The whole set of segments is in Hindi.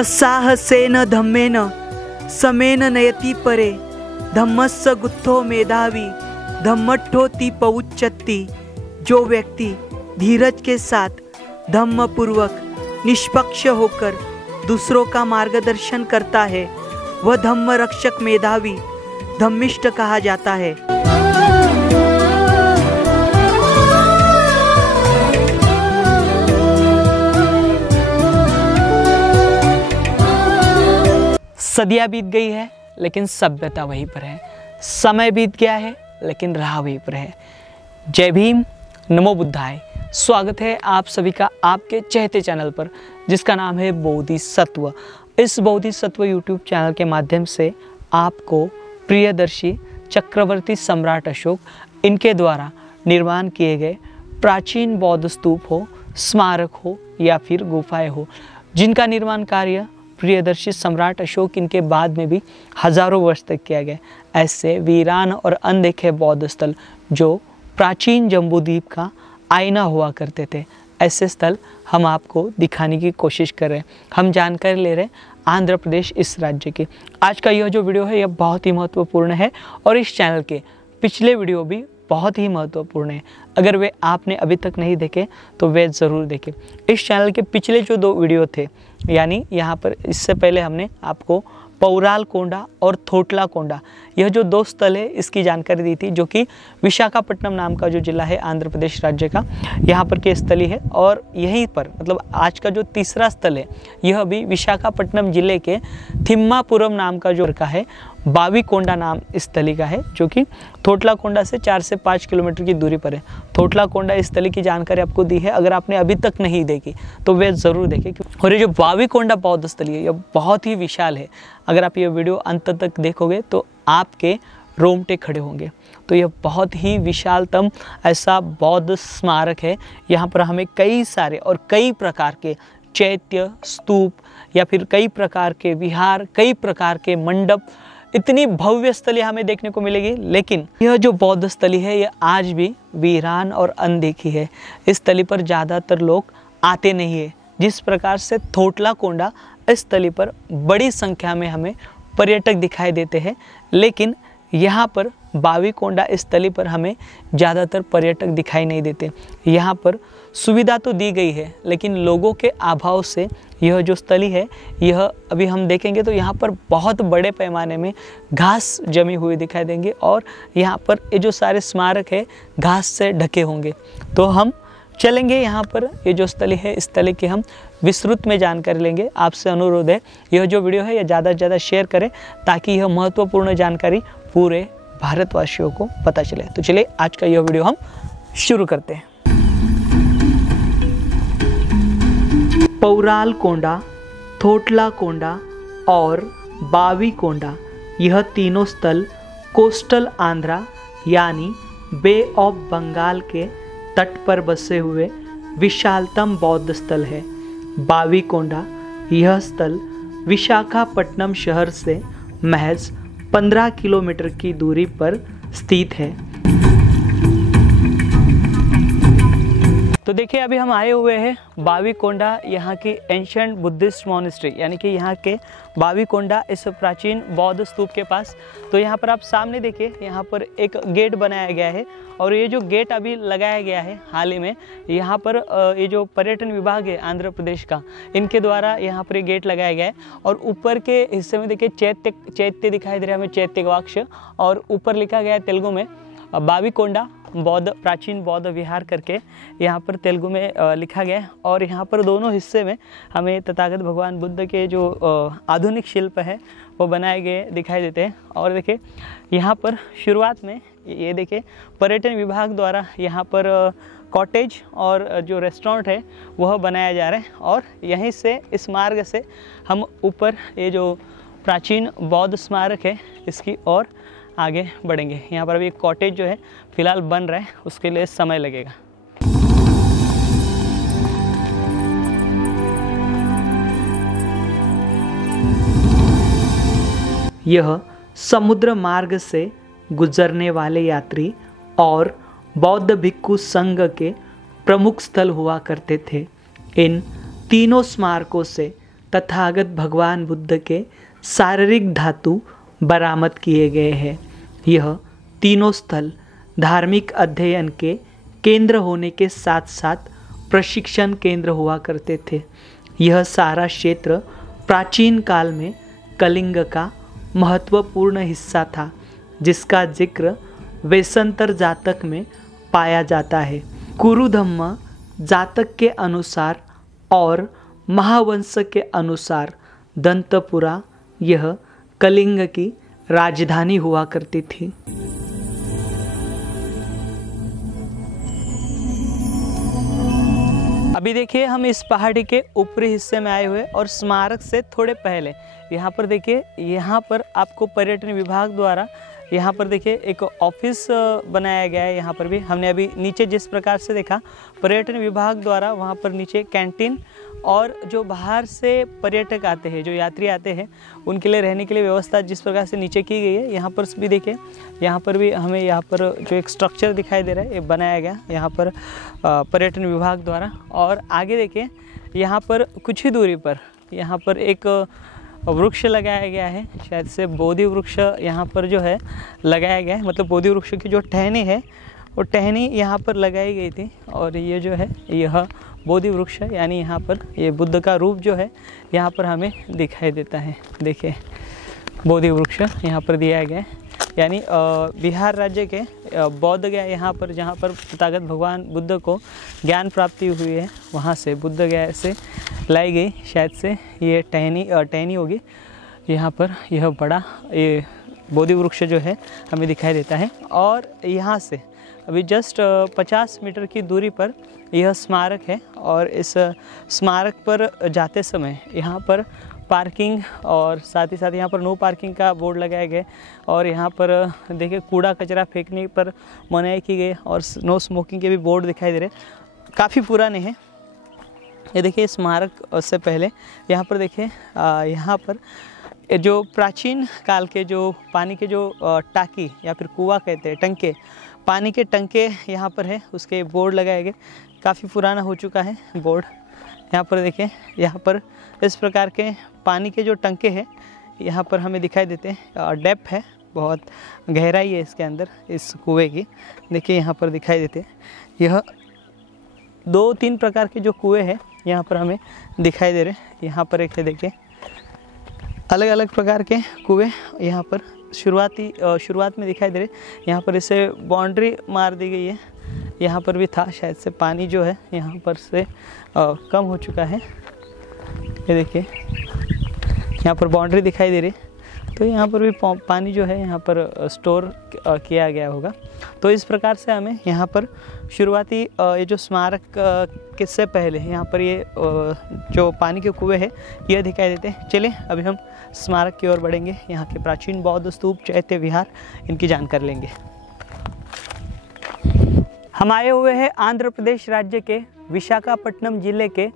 असाहसेन धम्मेन समेन नयति परे धम्मस्य गुत्थो मेधावी धम्मट्ठोति पउच्चति। जो व्यक्ति धीरज के साथ धम्म पूर्वक निष्पक्ष होकर दूसरों का मार्गदर्शन करता है वह धम्म रक्षक मेधावी धम्मिष्ठ कहा जाता है। सदियां बीत गई है लेकिन सभ्यता वहीं पर है, समय बीत गया है लेकिन राह वहीं पर है। जय भीम, नमो बुद्धाय। स्वागत है आप सभी का आपके चहेते चैनल पर जिसका नाम है बोधिसत्व। इस बोधिसत्व यूट्यूब चैनल के माध्यम से आपको प्रियदर्शी चक्रवर्ती सम्राट अशोक इनके द्वारा निर्माण किए गए प्राचीन बौद्ध स्तूप हो, स्मारक हो या फिर गुफाएं हो, जिनका निर्माण कार्य प्रियदर्शी सम्राट अशोक इनके बाद में भी हजारों वर्ष तक किया गया, ऐसे वीरान और अनदेखे बौद्ध स्थल जो प्राचीन जम्बूद्वीप का आईना हुआ करते थे, ऐसे स्थल हम आपको दिखाने की कोशिश कर रहे हैं। हम जानकारी ले रहे हैं आंध्र प्रदेश इस राज्य की। आज का यह जो वीडियो है यह बहुत ही महत्वपूर्ण है और इस चैनल के पिछले वीडियो भी बहुत ही महत्वपूर्ण है। अगर वे आपने अभी तक नहीं देखे तो वे ज़रूर देखें। इस चैनल के पिछले जो 2 वीडियो थे, यानी यहाँ पर इससे पहले हमने आपको पौराल कोंडा और थोटला कोंडा, यह जो 2 स्थल है इसकी जानकारी दी थी, जो कि विशाखापट्टनम नाम का जो जिला है आंध्र प्रदेश राज्य का, यहाँ पर की स्थली है। और यहीं पर मतलब आज का जो तीसरा स्थल है यह भी विशाखापट्टनम जिले के थिम्मापुरम नाम का जो का है, बावी कोंडा नाम इस स्थली का है, जो कि थोटला कोंडा से 4 से 5 किलोमीटर की दूरी पर है। थोटला कोंडा इस स्थली की जानकारी आपको दी है, अगर आपने अभी तक नहीं देखी तो वे ज़रूर देखें। और ये जो बावी कोंडा बौद्ध स्थली है यह बहुत ही विशाल है। अगर आप ये वीडियो अंत तक देखोगे तो आपके रोंगटे खड़े होंगे। तो यह बहुत ही विशालतम ऐसा बौद्ध स्मारक है। यहाँ पर हमें कई सारे और कई प्रकार के चैत्य, स्तूप या फिर कई प्रकार के विहार, कई प्रकार के मंडप, इतनी भव्य स्थली हमें देखने को मिलेगी। लेकिन यह जो बौद्ध स्थली है यह आज भी वीरान और अनदेखी है। इस स्थली पर ज़्यादातर लोग आते नहीं है। जिस प्रकार से थोटला कोंडा इस स्थली पर बड़ी संख्या में हमें पर्यटक दिखाई देते हैं, लेकिन यहाँ पर बावी कोंडा इस स्थली पर हमें ज़्यादातर पर्यटक दिखाई नहीं देते। यहाँ पर सुविधा तो दी गई है लेकिन लोगों के अभाव से यह जो स्थली है यह अभी हम देखेंगे तो यहाँ पर बहुत बड़े पैमाने में घास जमी हुई दिखाई देंगे और यहाँ पर ये जो सारे स्मारक है घास से ढके होंगे। तो हम चलेंगे यहाँ पर, ये जो स्थली है इस स्थली की हम विस्तृत में जानकारी लेंगे। आपसे अनुरोध है यह जो वीडियो है यह ज़्यादा से ज़्यादा शेयर करें ताकि यह महत्वपूर्ण जानकारी पूरे भारतवासियों को पता चले। तो चलिए आज का यह वीडियो हम शुरू करते हैं। पौराल कोंडा, थोटला कोंडा और बावी कोंडा यह तीनों स्थल कोस्टल आंध्रा यानी बे ऑफ बंगाल के तट पर बसे हुए विशालतम बौद्ध स्थल है। बावी कोंडा यह स्थल विशाखापट्टनम शहर से महज 15 किलोमीटर की दूरी पर स्थित है। तो देखिए अभी हम आए हुए हैं बावी कोंडा, यहाँ की एंशिएंट बुद्धिस्ट मॉनेस्ट्री, यानी कि यहाँ के बावी कोंडा इस प्राचीन बौद्ध स्तूप के पास। तो यहाँ पर आप सामने देखिए, यहाँ पर एक गेट बनाया गया है और ये जो गेट अभी लगाया गया है हाल ही में, यहाँ पर ये जो पर्यटन विभाग है आंध्र प्रदेश का, इनके द्वारा यहाँ पर ये गेट लगाया गया है। और ऊपर के हिस्से में देखिए चैत्य दिखाई दे रहा है हमें, चैत्य गवाक्ष, और ऊपर लिखा गया है तेलुगु में बावी कोंडा बौद्ध प्राचीन बौद्ध विहार करके यहाँ पर तेलुगु में लिखा गया है। और यहाँ पर दोनों हिस्से में हमें तथागत भगवान बुद्ध के जो आधुनिक शिल्प है वो बनाए गए दिखाई देते हैं। और देखिए यहाँ पर शुरुआत में ये देखिए पर्यटन विभाग द्वारा यहाँ पर कॉटेज और जो रेस्टोरेंट है वह बनाया जा रहा है। और यहीं से इस मार्ग से हम ऊपर ये जो प्राचीन बौद्ध स्मारक है इसकी ओर आगे बढ़ेंगे। यहाँ पर अभी एक कॉटेज जो है फिलहाल बन रहा है, उसके लिए समय लगेगा। यह समुद्र मार्ग से गुजरने वाले यात्री और बौद्ध भिक्खु संघ के प्रमुख स्थल हुआ करते थे। इन तीनों स्मारकों से तथागत भगवान बुद्ध के शारीरिक धातु बरामद किए गए हैं। यह तीनों स्थल धार्मिक अध्ययन के केंद्र होने के साथ साथ प्रशिक्षण केंद्र हुआ करते थे। यह सारा क्षेत्र प्राचीन काल में कलिंग का महत्वपूर्ण हिस्सा था, जिसका जिक्र वेशंतर जातक में पाया जाता है। कुरुधम्म जातक के अनुसार और महावंश के अनुसार दंतपुरा यह कलिंग की राजधानी हुआ करती थी। अभी देखिए हम इस पहाड़ी के ऊपरी हिस्से में आए हुए और स्मारक से थोड़े पहले यहाँ पर देखिए, यहाँ पर आपको पर्यटन विभाग द्वारा यहाँ पर देखिए एक ऑफिस बनाया गया है। यहाँ पर भी हमने अभी नीचे जिस प्रकार से देखा, पर्यटन विभाग द्वारा वहाँ पर नीचे कैंटीन और जो बाहर से पर्यटक आते हैं, जो यात्री आते हैं, उनके लिए रहने के लिए व्यवस्था जिस प्रकार से नीचे की गई है, यहाँ पर भी देखिए, यहाँ पर भी हमें यहाँ पर जो एक स्ट्रक्चर दिखाई दे रहा है, ये बनाया गया यहाँ पर पर्यटन विभाग द्वारा। और आगे देखिए यहाँ पर कुछ ही दूरी पर यहाँ पर एक वृक्ष लगाया गया है, शायद से बोधि वृक्ष यहाँ पर जो है लगाया गया है। मतलब बोधि वृक्ष की जो टहनी है वो टहनी यहाँ पर लगाई गई थी और ये जो है यह बोधि वृक्ष है, यानी यहाँ पर ये बुद्ध का रूप जो है यहाँ पर हमें दिखाई देता है। देखिए बोधि वृक्ष यहाँ पर दिया गया है, यानी बिहार राज्य के बौद्ध गया यहाँ पर, जहाँ पर तथागत भगवान बुद्ध को ज्ञान प्राप्ति हुई है, वहाँ से बुद्ध गया से लाई गई शायद से ये टहनी होगी। यहाँ पर यह बड़ा ये बोधि वृक्ष जो है हमें दिखाई देता है। और यहाँ से अभी जस्ट 50 मीटर की दूरी पर यह स्मारक है और इस स्मारक पर जाते समय यहाँ पर पार्किंग और साथ ही साथ यहाँ पर नो पार्किंग का बोर्ड लगाया गया और यहाँ पर देखिए कूड़ा कचरा फेंकने पर मनाही की गई और नो स्मोकिंग के भी बोर्ड दिखाई दे रहे, काफ़ी पुराने हैं। ये देखिए स्मारक से पहले यहाँ पर देखिए यहाँ पर जो प्राचीन काल के जो पानी के जो टाकी या फिर कुआं कहते हैं, टंके, पानी के टंके यहाँ पर है, उसके बोर्ड लगाए गए। काफ़ी पुराना हो चुका है बोर्ड। यहाँ पर देखिए, यहाँ पर इस प्रकार के पानी के जो टंके हैं यहाँ पर हमें दिखाई देते हैं। डेप्थ है, बहुत गहराई है इसके अंदर इस कुएं की। देखिए यहाँ पर दिखाई देते हैं, यह 2-3 प्रकार के जो कुएं हैं यहाँ पर हमें दिखाई दे रहे हैं। यहाँ पर एक है, देखिए अलग अलग प्रकार के कुएं यहाँ पर शुरुआत में दिखाई दे रहे। यहाँ पर इसे बाउंड्री मार दी गई है, यहाँ पर भी था शायद से, पानी जो है यहाँ पर से कम हो चुका है। ये देखिए यहाँ पर बाउंड्री दिखाई दे रही, तो यहाँ पर भी पानी जो है यहाँ पर स्टोर किया गया होगा। तो इस प्रकार से हमें यहाँ पर शुरुआती ये जो स्मारक के से पहले यहाँ पर ये जो पानी के कुएं हैं ये दिखाई देते हैं। चलिए अभी हम स्मारक की ओर बढ़ेंगे, यहाँ के प्राचीन बौद्ध स्तूप, चैत्य विहार, इनकी जानकारी लेंगे। हम आए हुए हैं आंध्र प्रदेश राज्य के विशाखापट्टनम जिले के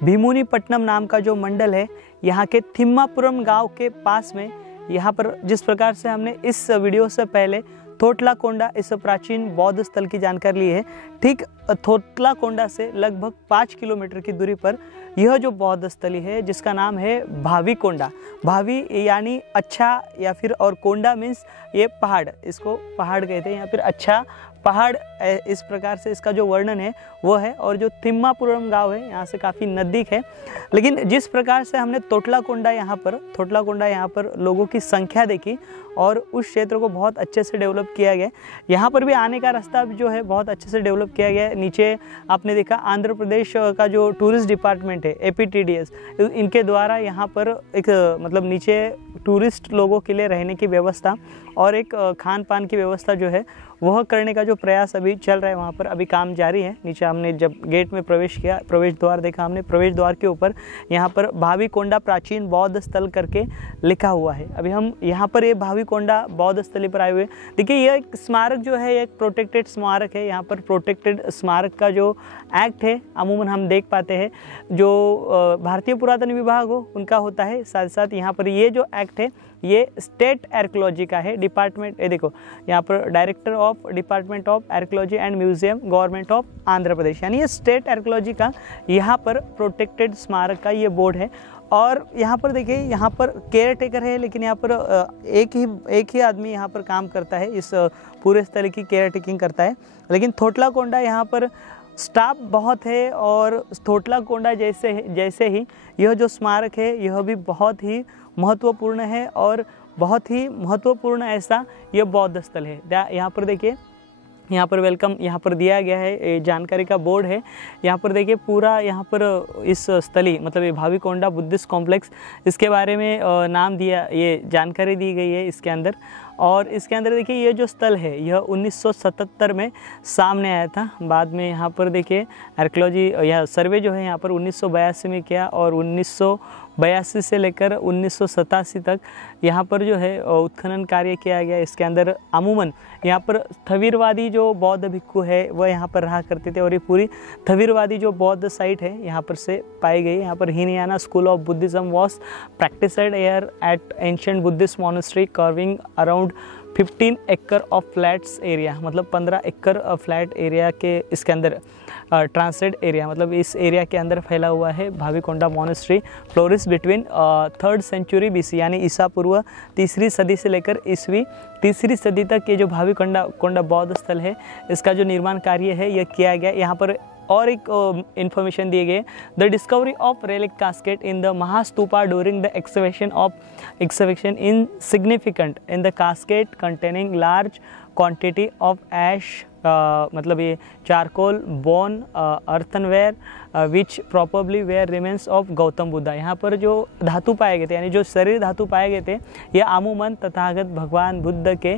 भीमुनीपट्टनम नाम का जो मंडल है, यहाँ के थिम्मापुरम गांव के पास में। यहाँ पर जिस प्रकार से हमने इस वीडियो से पहले थोटलाकोंडा इस प्राचीन बौद्ध स्थल की जानकारी ली है, ठीक थोटलाकोंडा से लगभग 5 किलोमीटर की दूरी पर यह जो बौद्ध स्थली है जिसका नाम है भाविकोंडा। भावी यानी अच्छा, या फिर और कोंडा मीन्स ये पहाड़, इसको पहाड़ कहते हैं, या फिर अच्छा पहाड़, इस प्रकार से इसका जो वर्णन है वो है। और जो थिम्मापुरम गांव है यहाँ से काफ़ी नज़दीक है। लेकिन जिस प्रकार से हमने थोटलाकोंडा यहाँ पर लोगों की संख्या देखी और उस क्षेत्र को बहुत अच्छे से डेवलप किया गया। यहाँ पर भी आने का रास्ता जो है बहुत अच्छे से डेवलप किया गया है। नीचे आपने देखा आंध्र प्रदेश का जो टूरिस्ट डिपार्टमेंट है APTDS, इनके द्वारा यहाँ पर एक मतलब नीचे टूरिस्ट लोगों के लिए रहने की व्यवस्था और एक खान पान की व्यवस्था जो है वह करने का जो प्रयास अभी चल रहा है, वहाँ पर अभी काम जारी है। नीचे हमने जब गेट में प्रवेश किया, प्रवेश द्वार देखा हमने, प्रवेश द्वार के ऊपर यहाँ पर भाविकोंडा प्राचीन बौद्ध स्थल करके लिखा हुआ है। अभी हम यहाँ पर ये भाविकोंडा बौद्ध स्थली पर आए हुए। देखिए यह स्मारक जो है एक प्रोटेक्टेड स्मारक है। यहाँ पर प्रोटेक्टेड स्मारक का जो एक्ट है अमूमन हम देख पाते हैं जो भारतीय पुरातन विभाग हो उनका होता है। साथ साथ यहाँ पर ये जो एक्ट है ये स्टेट आर्कियोलॉजी का है। डिपार्टमेंट, ये देखो यहाँ पर director of department of archaeology and museum, government of Andhra Pradesh, यानी ये स्टेट आर्कियोलॉजी का यहाँ पर प्रोटेक्टेड स्मारक का ये बोर्ड है। और यहाँ पर देखिए, यहाँ पर केयर टेकर है, लेकिन यहाँ पर एक ही आदमी यहाँ पर काम करता है, इस पूरे स्थल की केयर टेकिंग करता है। लेकिन थोटलाकोंडा यहाँ पर स्टाफ बहुत है, और थोटलाकोंडा जैसे ही यह जो स्मारक है यह भी बहुत ही महत्वपूर्ण है, और बहुत ही महत्वपूर्ण ऐसा यह बौद्ध स्थल है। यहाँ पर देखिए, यहाँ पर वेलकम यहाँ पर दिया गया है, जानकारी का बोर्ड है। यहाँ पर देखिए पूरा यहाँ पर इस स्थली मतलब ये भाविकोंडा बुद्धिस्ट कॉम्प्लेक्स, इसके बारे में नाम दिया, ये जानकारी दी गई है इसके अंदर। और इसके अंदर देखिए ये जो स्थल है यह 1977 में सामने आया था। बाद में यहाँ पर देखिए आर्कियोलॉजी या सर्वे जो है यहाँ पर 1982 में किया, और 1982 से लेकर 1987 तक यहाँ पर जो है उत्खनन कार्य किया गया। इसके अंदर अमूमन यहाँ पर थवीरवादी जो बौद्ध भिक्खु है वह यहाँ पर रहा करते थे, और ये पूरी थवीरवादी जो बौद्ध साइट है यहाँ पर से पाई गई। यहाँ पर Hinayana school of Buddhism was practised air at ancient Buddhist monastery curving around 15 एकड़ ऑफ फ्लैट्स एरिया, मतलब 15 एकड़ फ्लैट एरिया के इसके अंदर ट्रांसलेट एरिया, मतलब इस एरिया के अंदर फैला हुआ है Bavikonda monastery. Flourished between 3rd century BC, यानी ईसा पूर्व 3री सदी से लेकर ईस्वी 3री सदी तक ये जो भाविकोंडा बौद्ध स्थल है इसका जो निर्माण कार्य है यह किया गया। यहाँ पर और एक इंफॉर्मेशन दिए गए, the discovery of relic casket in the Mahastupa during the excavation in significant in the casket containing large quantity of ash, मतलब ये charcoal bone earthenware which properly were remains of Gautam Buddha. यहाँ पर जो धातु पाए गए थे, यानी जो शरीर धातु पाए गए थे, ये अमूमन तथागत भगवान बुद्ध के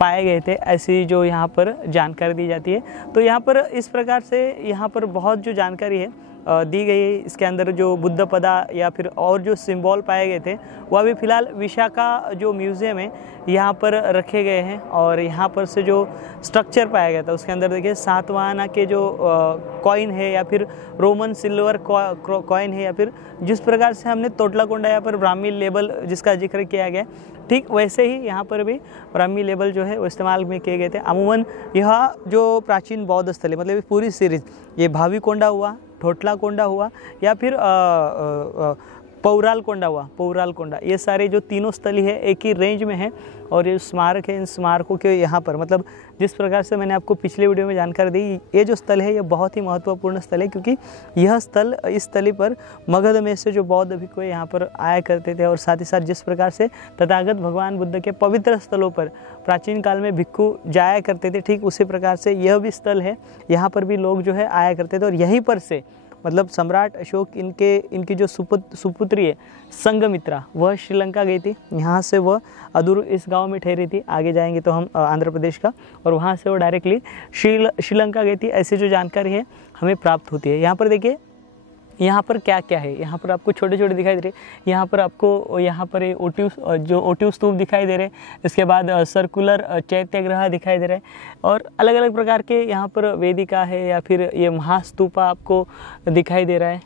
पाए गए थे, ऐसी जो यहाँ पर जानकारी दी जाती है। तो यहाँ पर इस प्रकार से यहाँ पर बहुत जो जानकारी है दी गई है। इसके अंदर जो बुद्ध पदा या फिर और जो सिंबल पाए गए थे वह अभी फ़िलहाल विशाखा जो म्यूज़ियम है यहाँ पर रखे गए हैं। और यहाँ पर से जो स्ट्रक्चर पाया गया था उसके अंदर देखिए सातवाहना के जो कॉइन है, या फिर रोमन सिल्वर कॉइन है, या फिर जिस प्रकार से हमने तोटलाकोंडा यहाँ पर ब्राह्मी लेबल जिसका जिक्र किया गया, ठीक वैसे ही यहाँ पर भी ब्राह्मी लेबल जो है वो इस्तेमाल में किए गए थे। अमूमन यह जो प्राचीन बौद्ध स्थल है, मतलब पूरी सीरीज़, ये भाविकोंडा हुआ, थोटलाकोंडा हुआ, या फिर पौरालकोंडा हुआ, पौरालकोंडा, ये सारे जो तीनों स्थली है एक ही रेंज में है। और ये स्मारक है, इन स्मारकों के यहाँ पर मतलब जिस प्रकार से मैंने आपको पिछले वीडियो में जानकारी दी, ये जो स्थल है ये बहुत ही महत्वपूर्ण स्थल है, क्योंकि यह स्थल इस स्थली पर मगध में से जो बौद्ध भिक्खु यहाँ पर आया करते थे, और साथ ही साथ जिस प्रकार से तथागत भगवान बुद्ध के पवित्र स्थलों पर प्राचीन काल में भिक्खु जाया करते थे, ठीक उसी प्रकार से यह भी स्थल है, यहाँ पर भी लोग जो है आया करते थे। और यहीं पर से मतलब सम्राट अशोक इनकी जो सुपुत्री है संघमित्रा, वह श्रीलंका गई थी। यहाँ से वह अदूर इस गांव में ठहरी थी, आगे जाएंगे तो हम आंध्र प्रदेश का, और वहाँ से वो डायरेक्टली श्रीलंका गई थी, ऐसी जो जानकारी है हमें प्राप्त होती है। यहाँ पर देखिए यहाँ पर क्या क्या है, यहाँ पर आपको छोटे छोटे दिखाई दे रहे, यहाँ पर आपको यहाँ पर ओटिव स्तूप दिखाई दे रहे, इसके बाद सर्कुलर चैत्यग्रह दिखाई दे रहे, और अलग अलग प्रकार के यहाँ पर वेदिका है, या फिर ये महास्तूपा आपको दिखाई दे रहा है।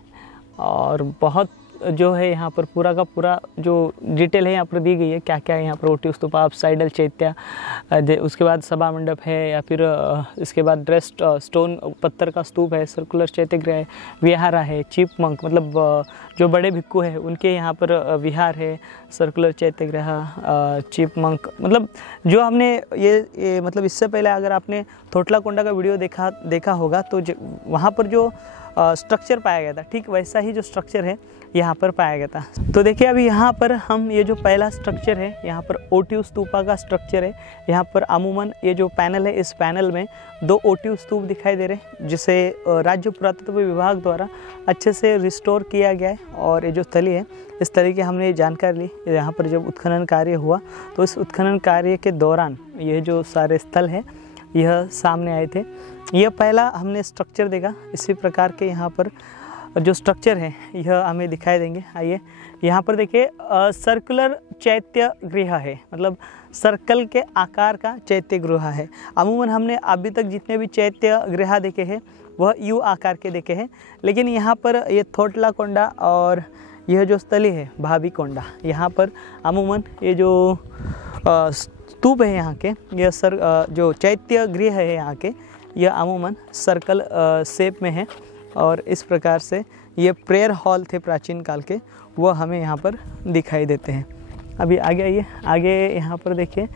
और बहुत जो है यहाँ पर पूरा का पूरा जो डिटेल है यहाँ पर दी गई है, क्या क्या है यहाँ पर ओटिव स्तूपा, अपसाइडल चैत्य, उसके बाद सभा मंडप है, या फिर इसके बाद ड्रेस्ड स्टोन पत्थर का स्तूप है, सर्कुलर चैत्यगृह है, विहारा है, चीप मंक मतलब जो बड़े भिक्खु है उनके यहाँ पर विहार है, सर्कुलर चैत्यगृह, चीप मंक, मतलब जो हमने ये मतलब इससे पहले अगर आपने थोटलाकोंडा का वीडियो देखा होगा तो वहाँ पर जो स्ट्रक्चर पाया गया था, ठीक वैसा ही जो स्ट्रक्चर है यहाँ पर पाया गया था। तो देखिए अभी यहाँ पर हम ये जो पहला स्ट्रक्चर है, यहाँ पर ओटिव स्तूपा का स्ट्रक्चर है। यहाँ पर अमूमन ये जो पैनल है, इस पैनल में 2 ओटिव स्तूप दिखाई दे रहे हैं, जिसे राज्य पुरातत्व विभाग द्वारा अच्छे से रिस्टोर किया गया है। और ये जो स्थली है, इस स्थली की हमने जानकारी ली, यहाँ पर जब उत्खनन कार्य हुआ तो इस उत्खनन कार्य के दौरान ये जो सारे स्थल है यह सामने आए थे। यह पहला हमने स्ट्रक्चर देखा। इसी प्रकार के यहाँ पर जो स्ट्रक्चर है यह हमें दिखाई देंगे। आइए यहाँ पर देखिए सर्कुलर चैत्य गृह है, मतलब सर्कल के आकार का चैत्य गृह है। अमूमन हमने अभी तक जितने भी चैत्य गृह देखे हैं वह यू आकार के देखे हैं, लेकिन यहाँ पर ये थोटलाकोंडा और यह जो स्थली है भाविकोंडा, यहाँ पर अमूमन ये जो स्तूप है यहाँ के, यह जो चैत्य गृह है यहाँ के, यह अमूमन सर्कल शेप में है। और इस प्रकार से ये प्रेयर हॉल थे प्राचीन काल के, वो हमें यहाँ पर दिखाई देते हैं। अभी आगे आइए, आगे यहाँ पर देखिए,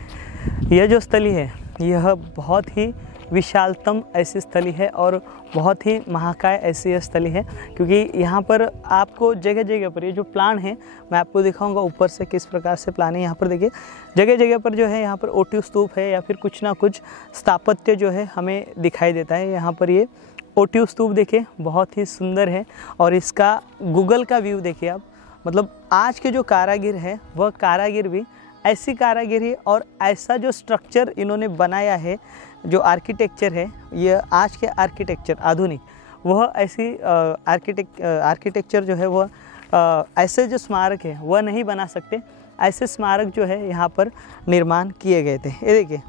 यह जो स्थली है यह बहुत ही विशालतम ऐसी स्थली है और बहुत ही महाकाय ऐसी स्थली है, क्योंकि यहाँ पर आपको जगह जगह पर ये जो प्लान है मैं आपको दिखाऊंगा ऊपर से किस प्रकार से प्लान है। यहाँ पर देखिए जगह जगह पर जो है यहाँ पर ओटिव स्तूप है या फिर कुछ ना कुछ स्थापत्य जो है हमें दिखाई देता है। यहाँ पर ये ओटिव स्तूप देखिए बहुत ही सुंदर है और इसका गूगल का व्यू देखिए आप, मतलब आज के जो कारागिर है वह कारागिर भी ऐसी कारागिरी और ऐसा जो स्ट्रक्चर इन्होंने बनाया है, जो आर्किटेक्चर है ये आज के आर्किटेक्चर आधुनिक, वह ऐसी आर्किटेक्चर जो है वह ऐसे जो स्मारक है वह नहीं बना सकते। ऐसे स्मारक जो है यहाँ पर निर्माण किए गए थे। ये देखिए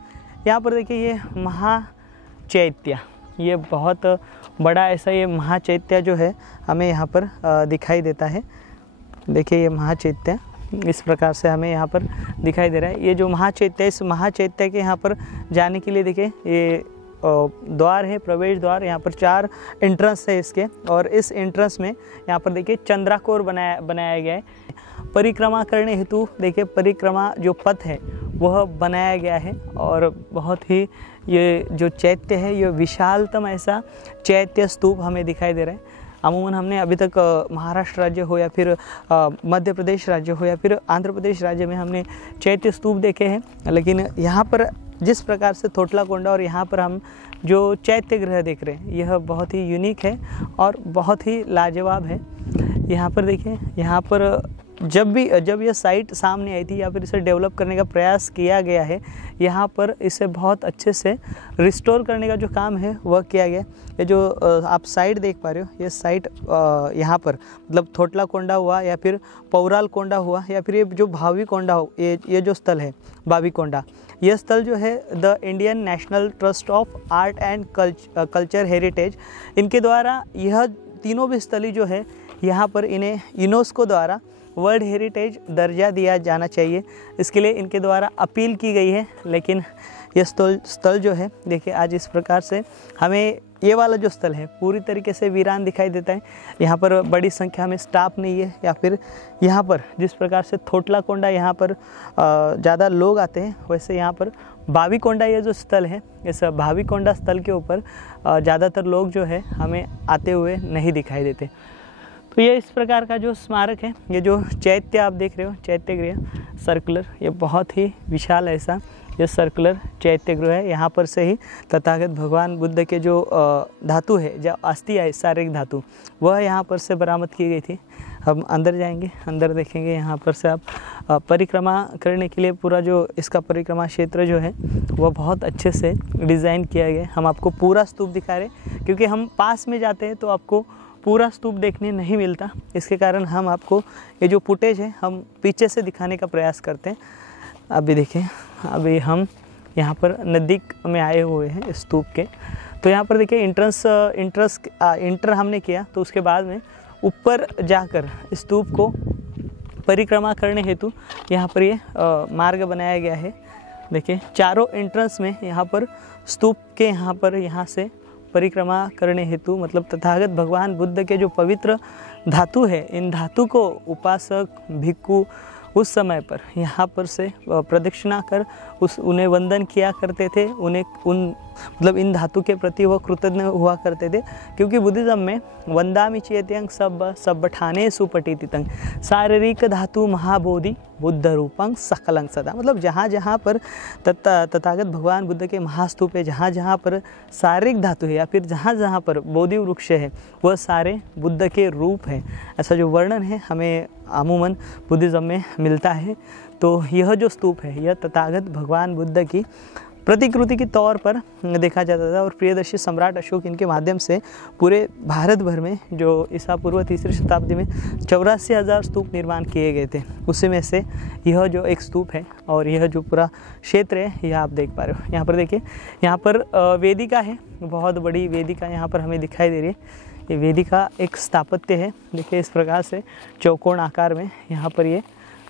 यहाँ पर देखिए ये महाचैत्य, ये बहुत बड़ा ऐसा ये महाचैत्य जो है हमें यहाँ पर दिखाई देता है। देखिए ये महाचैत्य इस प्रकार से हमें यहाँ पर दिखाई दे रहा है। ये जो महाचैत्य, इस महाचैत्य के यहाँ पर जाने के लिए देखिए ये द्वार है, प्रवेश द्वार। यहाँ पर 4 एंट्रेंस है इसके, और इस एंट्रेंस में यहाँ पर देखिए चंद्राकोर बनाया गया है। परिक्रमा करने हेतु देखिए परिक्रमा जो पथ है वह बनाया गया है और बहुत ही ये जो चैत्य है ये विशालतम ऐसा चैत्य स्तूप हमें दिखाई दे रहा है। अमूमन हमने अभी तक महाराष्ट्र राज्य हो या फिर मध्य प्रदेश राज्य हो या फिर आंध्र प्रदेश राज्य में हमने चैत्य स्तूप देखे हैं, लेकिन यहाँ पर जिस प्रकार से थोटलाकोंडा और यहाँ पर हम जो चैत्य गृह देख रहे हैं यह बहुत ही यूनिक है और बहुत ही लाजवाब है। यहाँ पर देखिए, यहाँ पर जब यह साइट सामने आई थी या फिर इसे डेवलप करने का प्रयास किया गया है, यहाँ पर इसे बहुत अच्छे से रिस्टोर करने का जो काम है वह किया गया। ये जो आप साइट देख पा रहे हो, ये साइट यहाँ पर मतलब थोटलाकोंडा हुआ या फिर पौरालकोंडा हुआ या फिर ये जो भावीकोंडा हो, ये जो स्थल है भावीकोंडा, यह स्थल जो है the Indian national trust of art and culture heritage, इनके द्वारा यह तीनों भी स्थली जो है यहाँ पर इन्हें यूनेस्को द्वारा वर्ल्ड हेरिटेज दर्जा दिया जाना चाहिए। इसके लिए इनके द्वारा अपील की गई है, लेकिन यह स्थल जो है देखिए आज इस प्रकार से हमें ये वाला जो स्थल है पूरी तरीके से वीरान दिखाई देता है। यहाँ पर बड़ी संख्या में स्टाफ नहीं है या फिर यहाँ पर जिस प्रकार से थोटलाकोंडा यहाँ पर ज़्यादा लोग आते हैं, वैसे यहाँ पर भावीकोंडा ये जो स्थल है, इस भावीकोंडा स्थल के ऊपर ज़्यादातर लोग जो है हमें आते हुए नहीं दिखाई देते। तो ये इस प्रकार का जो स्मारक है, ये जो चैत्य आप देख रहे हो, चैत्य गृह सर्कुलर, ये बहुत ही विशाल ऐसा ये सर्कुलर चैत्य गृह है। यहाँ पर से ही तथागत भगवान बुद्ध के जो धातु है, जो अस्थि है शारीरिक धातु, वह यहाँ पर से बरामद की गई थी। हम अंदर जाएंगे, अंदर देखेंगे, यहाँ पर से आप परिक्रमा करने के लिए पूरा जो इसका परिक्रमा क्षेत्र जो है वह बहुत अच्छे से डिज़ाइन किया गया है। हम आपको पूरा स्तूप दिखा रहे हैं, क्योंकि हम पास में जाते हैं तो आपको पूरा स्तूप देखने नहीं मिलता, इसके कारण हम आपको ये जो फुटेज है हम पीछे से दिखाने का प्रयास करते हैं। अभी देखें, अभी हम यहाँ पर नज़दीक में आए हुए हैं स्तूप के। तो यहाँ पर देखिए इंटर हमने किया, तो उसके बाद में ऊपर जाकर स्तूप को परिक्रमा करने हेतु यहाँ पर ये मार्ग बनाया गया है। देखिए चारों एंट्रेंस में यहाँ पर स्तूप के यहाँ से परिक्रमा करने हेतु, मतलब तथागत भगवान बुद्ध के जो पवित्र धातु है, इन धातु को उपासक भिक्खु उस समय पर यहाँ पर से प्रदक्षिणा कर उन्हें वंदन किया करते थे। मतलब इन धातु के प्रति वह कृतज्ञ हुआ करते थे, क्योंकि बुद्धिज़्म में वंदामि चेत्यंग सब ठाने सुपटितितंग शारीरिक धातु महाबोधि बुद्ध रूपंग सकलंग सदा, मतलब जहाँ जहाँ पर तथागत भगवान बुद्ध के महास्तूप है, जहाँ जहाँ पर शारीरिक धातु है या फिर जहाँ जहाँ पर बोधि वृक्ष है, वह सारे बुद्ध के रूप हैं। ऐसा जो वर्णन है हमें अमूमन बुद्धिज़्म में मिलता है। तो यह जो स्तूप है यह तथागत भगवान बुद्ध की प्रतिकृति के तौर पर देखा जाता था, और प्रियदर्शी सम्राट अशोक इनके माध्यम से पूरे भारत भर में जो ईसा पूर्व 3री शताब्दी में 84,000 स्तूप निर्माण किए गए थे, उसी में से यह जो एक स्तूप है और यह जो पूरा क्षेत्र है यह आप देख पा रहे हो। यहाँ पर देखिए, यहाँ पर वेदिका है, बहुत बड़ी वेदिका यहाँ पर हमें दिखाई दे रही है। ये वेदिका एक स्थापत्य है, देखिए इस प्रकार से चौकोन आकार में यहाँ पर ये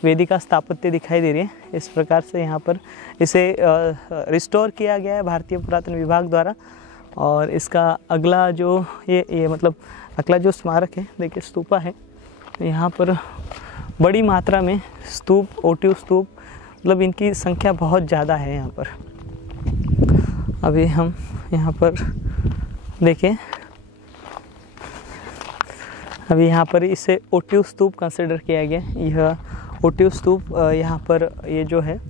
वेदिका स्थापत्य दिखाई दे रही है। इस प्रकार से यहाँ पर इसे रिस्टोर किया गया है भारतीय पुरातन विभाग द्वारा। और इसका अगला जो ये मतलब अगला जो स्मारक है देखिए स्तूपा है, यहाँ पर बड़ी मात्रा में स्तूप, ओटिव स्तूप, मतलब इनकी संख्या बहुत ज़्यादा है यहाँ पर। अभी हम यहाँ पर देखें, अभी यहाँ पर इसे ओटिव स्तूप कंसिडर किया गया। यह ओटिव स्तूप यहाँ पर ये जो है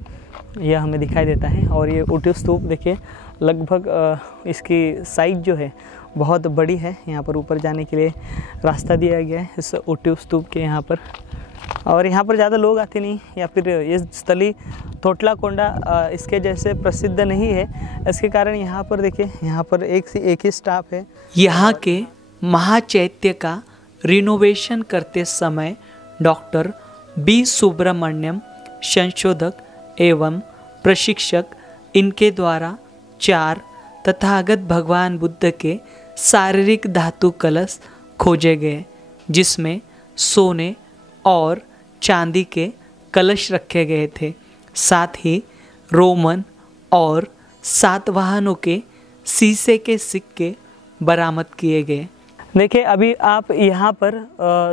यह हमें दिखाई देता है। और ये ओटिव स्तूप देखिए लगभग इसकी साइज जो है बहुत बड़ी है। यहाँ पर ऊपर जाने के लिए रास्ता दिया गया है इस ओटिव स्तूप के यहाँ पर। और यहाँ पर ज़्यादा लोग आते नहीं, या फिर ये स्थली तोटलाकोंडा इसके जैसे प्रसिद्ध नहीं है। इसके कारण यहाँ पर देखिए, यहाँ पर एक ही स्टाफ है। यहाँ के महाचैत्य का रिनोवेशन करते समय डॉक्टर बी सुब्रमण्यम, संशोधक एवं प्रशिक्षक, इनके द्वारा 4 तथागत भगवान बुद्ध के शारीरिक धातु कलश खोजे गए, जिसमें सोने और चांदी के कलश रखे गए थे। साथ ही रोमन और सातवाहनों के शीशे के सिक्के बरामद किए गए। देखिए अभी आप यहाँ पर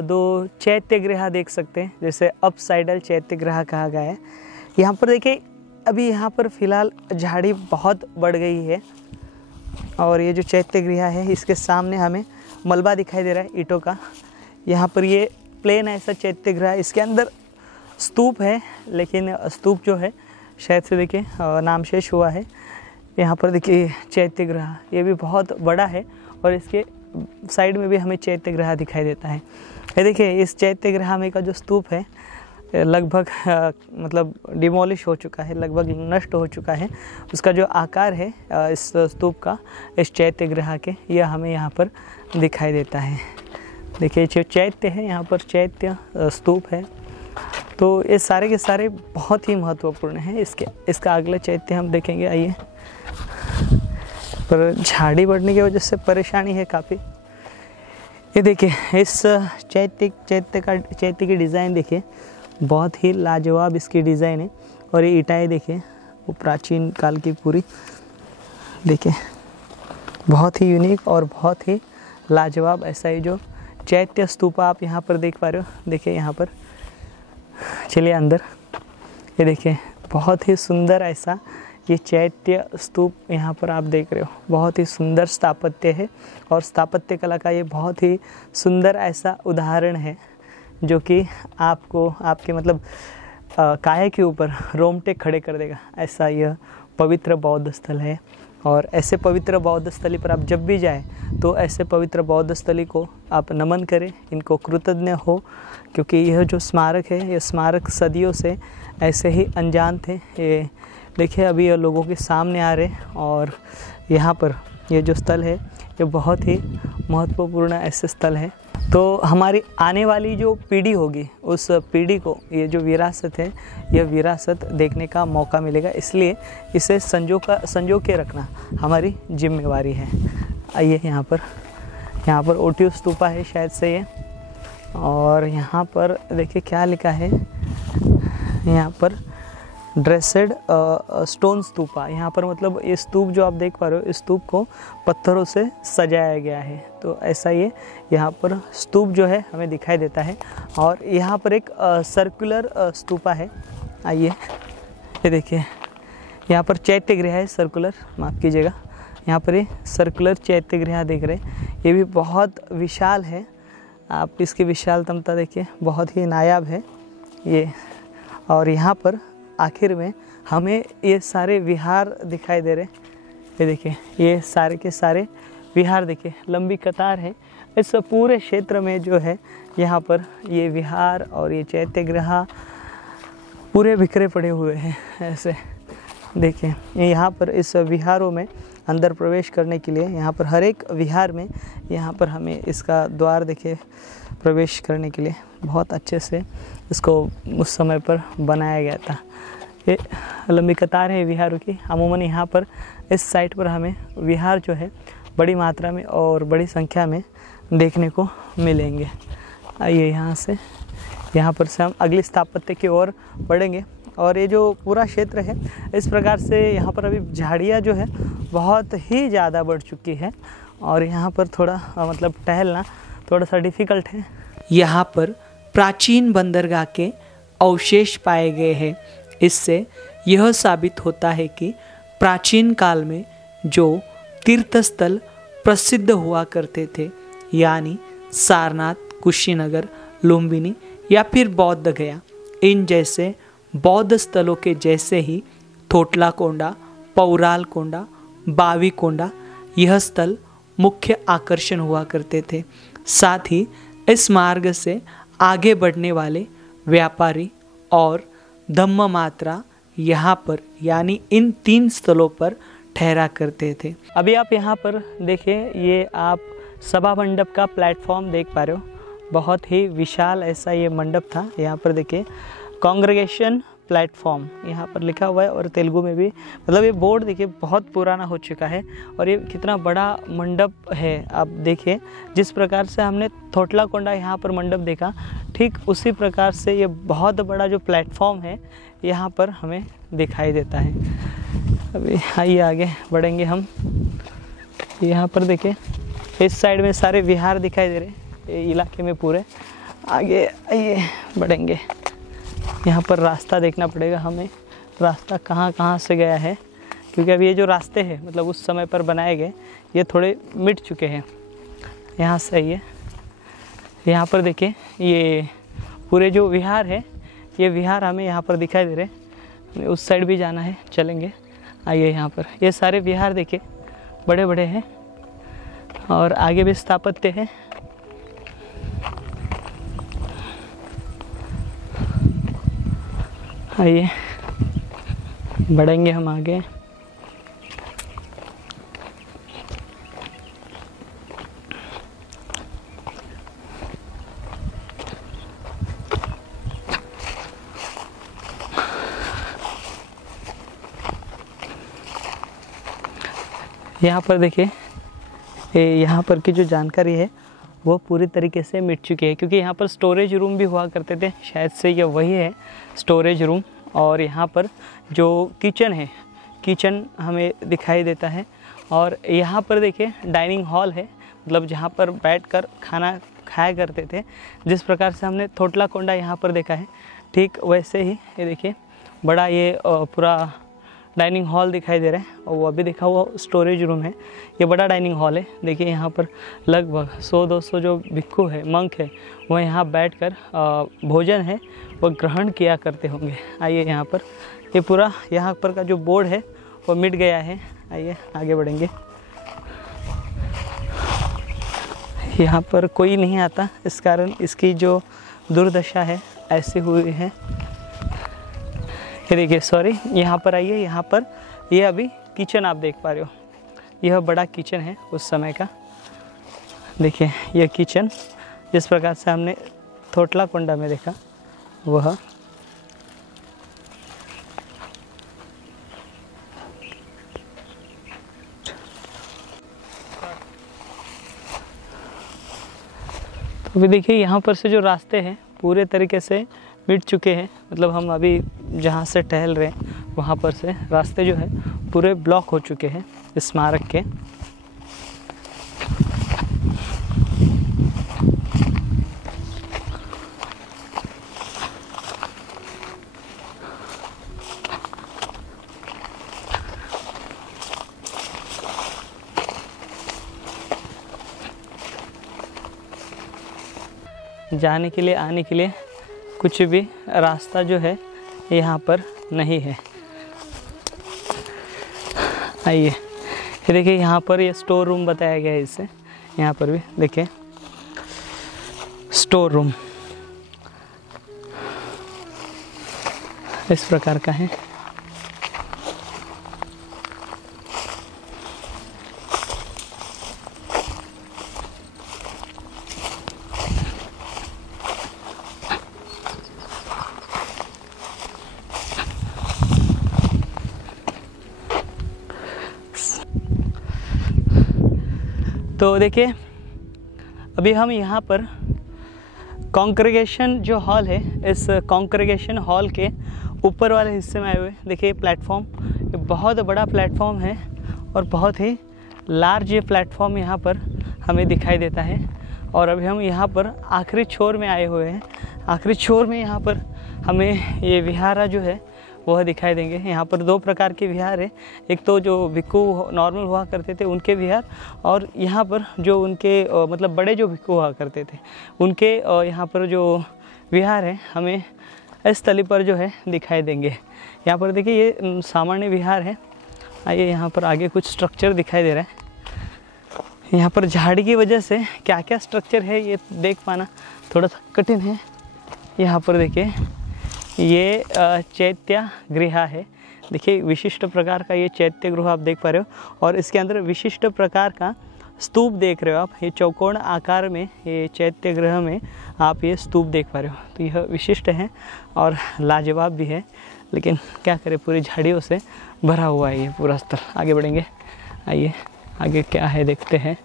2 चैत्यगृह देख सकते हैं, जैसे अपसाइडल चैत्यगृह कहा गया है। यहाँ पर देखिए अभी यहाँ पर फिलहाल झाड़ी बहुत बढ़ गई है। और ये जो चैत्यगृह है इसके सामने हमें मलबा दिखाई दे रहा है ईंटों का। यहाँ पर ये प्लेन ऐसा चैत्यगृह, इसके अंदर स्तूप है, लेकिन स्तूप जो है शायद से देखिए नामशेष हुआ है। यहाँ पर देखिए चैत्यगृह ये भी बहुत बड़ा है, और इसके साइड में भी हमें चैत्यगृह दिखाई देता है। ये देखिए इस चैत्यगृह में का जो स्तूप है लगभग मतलब डिमोलिश हो चुका है, लगभग नष्ट हो चुका है। उसका जो आकार है इस स्तूप का, इस चैत्यगृह के, यह हमें यहाँ पर दिखाई देता है। देखिए जो चैत्य है, यहाँ पर चैत्य स्तूप है। तो ये सारे के सारे बहुत ही महत्वपूर्ण हैं। इसका अगला चैत्य हम देखेंगे, आइए। पर झाड़ी बढ़ने की वजह से परेशानी है काफ़ी। ये देखिए इस चैत्य की डिज़ाइन देखिए, बहुत ही लाजवाब इसकी डिज़ाइन है। और ये ईंटें देखिए वो प्राचीन काल की पूरी, देखिए बहुत ही यूनिक और बहुत ही लाजवाब ऐसा ही जो चैत्य स्तूपा आप यहाँ पर देख पा रहे हो। देखिए यहाँ पर, चलिए अंदर। ये देखिए बहुत ही सुंदर ऐसा ये चैत्य स्तूप यहाँ पर आप देख रहे हो। बहुत ही सुंदर स्थापत्य है, और स्थापत्य कला का ये बहुत ही सुंदर ऐसा उदाहरण है जो कि आपको आपके मतलब काया के ऊपर रोमटे खड़े कर देगा। ऐसा यह पवित्र बौद्ध स्थल है। और ऐसे पवित्र बौद्ध स्थली पर आप जब भी जाएं तो ऐसे पवित्र बौद्ध स्थली को आप नमन करें, इनको कृतज्ञ हो, क्योंकि यह जो स्मारक है, यह स्मारक सदियों से ऐसे ही अनजान थे। ये देखिए अभी ये लोगों के सामने आ रहे, और यहाँ पर ये जो स्थल है ये बहुत ही महत्वपूर्ण ऐसे स्थल है। तो हमारी आने वाली जो पीढ़ी होगी उस पीढ़ी को ये जो विरासत है, यह विरासत देखने का मौका मिलेगा। इसलिए इसे संजो के रखना हमारी जिम्मेवारी है। आइए यहाँ पर ओटिव स्तूपा है शायद से ये। और यहाँ पर देखिए क्या लिखा है, यहाँ पर ड्रेसेड स्टोन स्तूपा। यहाँ पर मतलब ये स्तूप जो आप देख पा रहे हो, इस स्तूप को पत्थरों से सजाया गया है। तो ऐसा ये यहाँ पर स्तूप जो है हमें दिखाई देता है। और यहाँ पर एक सर्कुलर स्तूपा है। आइए ये देखिए, यहाँ पर चैत्यगृह है सर्कुलर, माफ़ कीजिएगा। यहाँ पर ये सर्कुलर चैत्यगृह देख रहे हैं, ये भी बहुत विशाल है। आप इसकी विशालतमता देखिए, बहुत ही नायाब है ये। और यहाँ पर आखिर में हमें ये सारे विहार दिखाई दे रहे। ये देखिए ये सारे के सारे विहार देखिए, लंबी कतार है। इस पूरे क्षेत्र में जो है यहाँ पर ये विहार और ये चैत्यगृह पूरे बिखरे पड़े हुए हैं। ऐसे देखिए यहाँ पर इस विहारों में अंदर प्रवेश करने के लिए, यहाँ पर हर एक विहार में यहाँ पर हमें इसका द्वार देखिए प्रवेश करने के लिए बहुत अच्छे से इसको उस समय पर बनाया गया था। ये लंबी कतार है विहारों की। अमूमन यहाँ पर इस साइट पर हमें विहार जो है बड़ी मात्रा में और बड़ी संख्या में देखने को मिलेंगे। आइए यहाँ पर से हम अगली स्थापत्य की ओर बढ़ेंगे। और ये जो पूरा क्षेत्र है इस प्रकार से यहाँ पर अभी झाड़ियाँ जो है बहुत ही ज़्यादा बढ़ चुकी है और यहाँ पर थोड़ा मतलब टहलना थोड़ा सा डिफ़िकल्ट है। यहाँ पर प्राचीन बंदरगाह के अवशेष पाए गए हैं। इससे यह साबित होता है कि प्राचीन काल में जो तीर्थस्थल प्रसिद्ध हुआ करते थे, यानी सारनाथ, कुशीनगर, लुम्बिनी या फिर बौद्ध गया, इन जैसे बौद्ध स्थलों के जैसे ही थोटलाकोंडा, पौरालकोंडा, बावीकोंडा यह स्थल मुख्य आकर्षण हुआ करते थे। साथ ही इस मार्ग से आगे बढ़ने वाले व्यापारी और धम्ममात्रा यहाँ पर यानी इन 3 स्थलों पर ठहरा करते थे। अभी आप यहाँ पर देखिए, ये आप सभा मंडप का प्लेटफॉर्म देख पा रहे हो। बहुत ही विशाल ऐसा ये मंडप था। यहाँ पर देखिए कांग्रेगेशन प्लेटफॉर्म यहाँ पर लिखा हुआ है और तेलुगु में भी, मतलब ये बोर्ड देखिए बहुत पुराना हो चुका है और ये कितना बड़ा मंडप है। आप देखिए जिस प्रकार से हमने थोटलाकोंडा यहाँ पर मंडप देखा, ठीक उसी प्रकार से ये बहुत बड़ा जो प्लेटफॉर्म है यहाँ पर हमें दिखाई देता है। अभी आइए आगे बढ़ेंगे हम। यहाँ पर देखिए इस साइड में सारे विहार दिखाई दे रहे हैं इलाके में पूरे। आगे आइए बढ़ेंगे। यहाँ पर रास्ता देखना पड़ेगा हमें, रास्ता कहाँ कहाँ से गया है, क्योंकि अभी ये जो रास्ते हैं मतलब उस समय पर बनाए गए ये थोड़े मिट चुके हैं। यहाँ से आइए, यहाँ पर देखिए ये पूरे जो विहार है, ये विहार हमें यहाँ पर दिखाई दे रहे हैं। उस साइड भी जाना है, चलेंगे। आइए यहाँ पर ये सारे विहार देखिए बड़े बड़े हैं और आगे भी स्थापत्य है। आइए बढ़ेंगे हम आगे। यहाँ पर देखिए यहाँ पर की जो जानकारी है वो पूरी तरीके से मिट चुकी है, क्योंकि यहाँ पर स्टोरेज रूम भी हुआ करते थे, शायद से ये वही है स्टोरेज रूम। और यहाँ पर जो किचन है, किचन हमें दिखाई देता है। और यहाँ पर देखिए डाइनिंग हॉल है, मतलब जहाँ पर बैठकर खाना खाया करते थे। जिस प्रकार से हमने थोटलाकोंडा यहाँ पर देखा है, ठीक वैसे ही ये देखिए बड़ा ये पूरा डाइनिंग हॉल दिखाई दे रहा है और वो अभी देखा हुआ स्टोरेज रूम है। ये बड़ा डाइनिंग हॉल है। देखिए यहाँ पर लगभग 100-200 जो भिक्खु है, मंक है, वो यहाँ बैठकर भोजन है वो ग्रहण किया करते होंगे। आइए यहाँ पर ये पूरा यहाँ पर का जो बोर्ड है वो मिट गया है। आइए आगे बढ़ेंगे। यहाँ पर कोई नहीं आता, इस कारण इसकी जो दुर्दशा है ऐसी हुई है। ये देखिए सॉरी, यहाँ पर आइए। यहाँ पर ये अभी किचन आप देख पा रहे हो, यह बड़ा किचन है उस समय का। देखिए यह किचन जिस प्रकार से हमने थोटलाकोंडा में देखा वह। तो अभी देखिए यहाँ पर से जो रास्ते हैं पूरे तरीके से मिट चुके हैं, मतलब हम अभी जहाँ से टहल रहे हैं वहाँ पर से रास्ते जो है पूरे ब्लॉक हो चुके हैं स्मारक के। जाने के लिए आने के लिए कुछ भी रास्ता जो है यहाँ पर नहीं है। आइए ये देखिए यहाँ पर ये स्टोर रूम बताया गया है इसे। यहाँ पर भी देखिए स्टोर रूम इस प्रकार का है। तो देखिए अभी हम यहाँ पर कॉन्ग्रेगेशन जो हॉल है, इस कॉन्ग्रेगेशन हॉल के ऊपर वाले हिस्से में आए हुए। देखिए प्लेटफॉर्म, ये बहुत बड़ा प्लेटफॉर्म है और बहुत ही लार्ज ये प्लेटफॉर्म यहाँ पर हमें दिखाई देता है। और अभी हम यहाँ पर आखिरी छोर में आए हुए हैं। आखिरी छोर में यहाँ पर हमें ये विहारा जो है वह दिखाई देंगे। यहाँ पर 2 प्रकार के विहार है, एक तो जो भिक्खु नॉर्मल हुआ करते थे उनके विहार, और यहाँ पर जो उनके मतलब बड़े जो भिक्खु हुआ करते थे उनके यहाँ पर जो विहार है हमें इस तली पर जो है दिखाई देंगे। यहाँ पर देखिए ये सामान्य विहार है। आइए यहाँ पर आगे कुछ स्ट्रक्चर दिखाई दे रहा है। यहाँ पर झाड़ी की वजह से क्या क्या स्ट्रक्चर है ये देख पाना थोड़ा सा कठिन है। यहाँ पर देखिए ये चैत्य गृह है। देखिए विशिष्ट प्रकार का ये चैत्य गृह आप देख पा रहे हो, और इसके अंदर विशिष्ट प्रकार का स्तूप देख रहे हो आप। ये चौकोन आकार में ये चैत्य गृह में आप ये स्तूप देख पा रहे हो। तो यह विशिष्ट है और लाजवाब भी है, लेकिन क्या करें पूरी झाड़ियों से भरा हुआ है ये पूरा स्थल। आगे बढ़ेंगे, आइए आगे क्या है देखते हैं,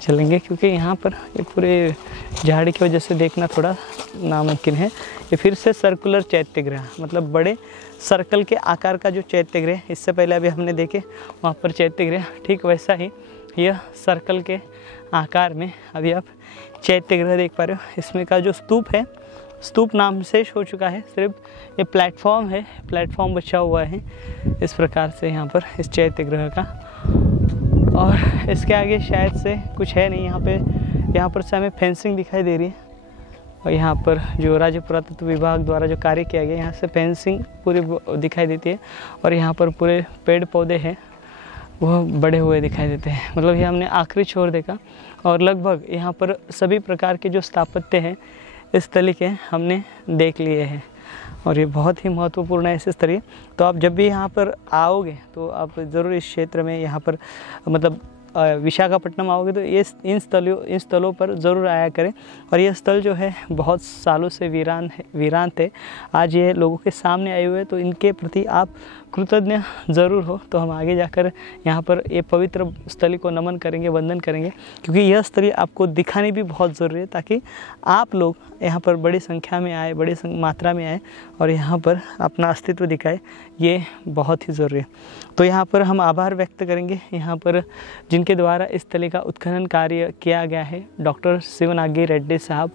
चलेंगे, क्योंकि यहाँ पर ये पूरे झाड़ी की वजह से देखना थोड़ा नामुमकिन है। ये फिर से सर्कुलर चैत्यगृह, मतलब बड़े सर्कल के आकार का जो चैत्यगृह, इससे पहले अभी हमने देखे वहाँ पर चैत्यगृह, ठीक वैसा ही यह सर्कल के आकार में अभी आप चैत्यगृह देख पा रहे हो। इसमें का जो स्तूप है, स्तूप नाम शेष हो चुका है, सिर्फ ये प्लेटफॉर्म है, प्लेटफॉर्म बचा हुआ है इस प्रकार से यहाँ पर इस चैत्यगृह का। और इसके आगे शायद से कुछ है नहीं। यहाँ पर से हमें फेंसिंग दिखाई दे रही है, और यहाँ पर जो राज्य पुरातत्व विभाग द्वारा जो कार्य किया गया यहाँ से फेंसिंग पूरी दिखाई देती है। और यहाँ पर पूरे पेड़ पौधे हैं वह बड़े हुए दिखाई देते हैं। मतलब ये हमने आखिरी छोर देखा, और लगभग यहाँ पर सभी प्रकार के जो स्थापत्य हैं इस तरीके हमने देख लिए हैं, और ये बहुत ही महत्वपूर्ण है इस स्तरीय। तो आप जब भी यहाँ पर आओगे तो आप ज़रूर इस क्षेत्र में यहाँ पर मतलब विशाखापट्टनम आओगे तो ये इन स्थलों पर ज़रूर आया करें। और ये स्थल जो है बहुत सालों से वीरान थे, आज ये लोगों के सामने आए हुए, तो इनके प्रति आप कृतज्ञ ज़रूर हो। तो हम आगे जाकर यहाँ पर ये पवित्र स्थली को नमन करेंगे, वंदन करेंगे, क्योंकि यह स्थली आपको दिखानी भी बहुत ज़रूरी है, ताकि आप लोग यहाँ पर बड़ी संख्या में आए, बड़ी मात्रा में आए और यहाँ पर अपना अस्तित्व दिखाए, ये बहुत ही ज़रूरी है। तो यहाँ पर हम आभार व्यक्त करेंगे यहाँ पर जिनके द्वारा इस स्थली का उत्खनन कार्य किया गया है, डॉक्टर शिवनागी रेड्डी साहब,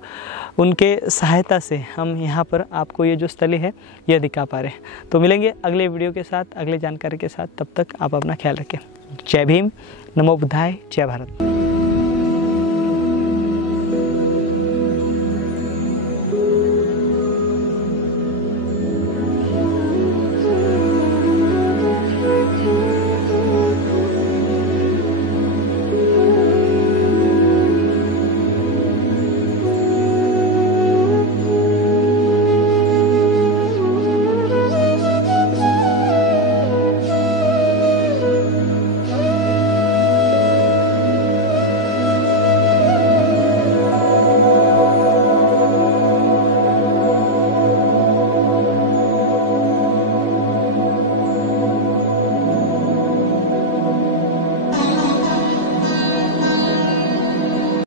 उनके सहायता से हम यहाँ पर आपको ये जो स्थली है यह दिखा पा रहे हैं। तो मिलेंगे अगले वीडियो के साथ, अगले जानकारी के साथ। तब तक आप अपना ख्याल रखें। जय भीम, नमो बुद्धाय, जय भारत।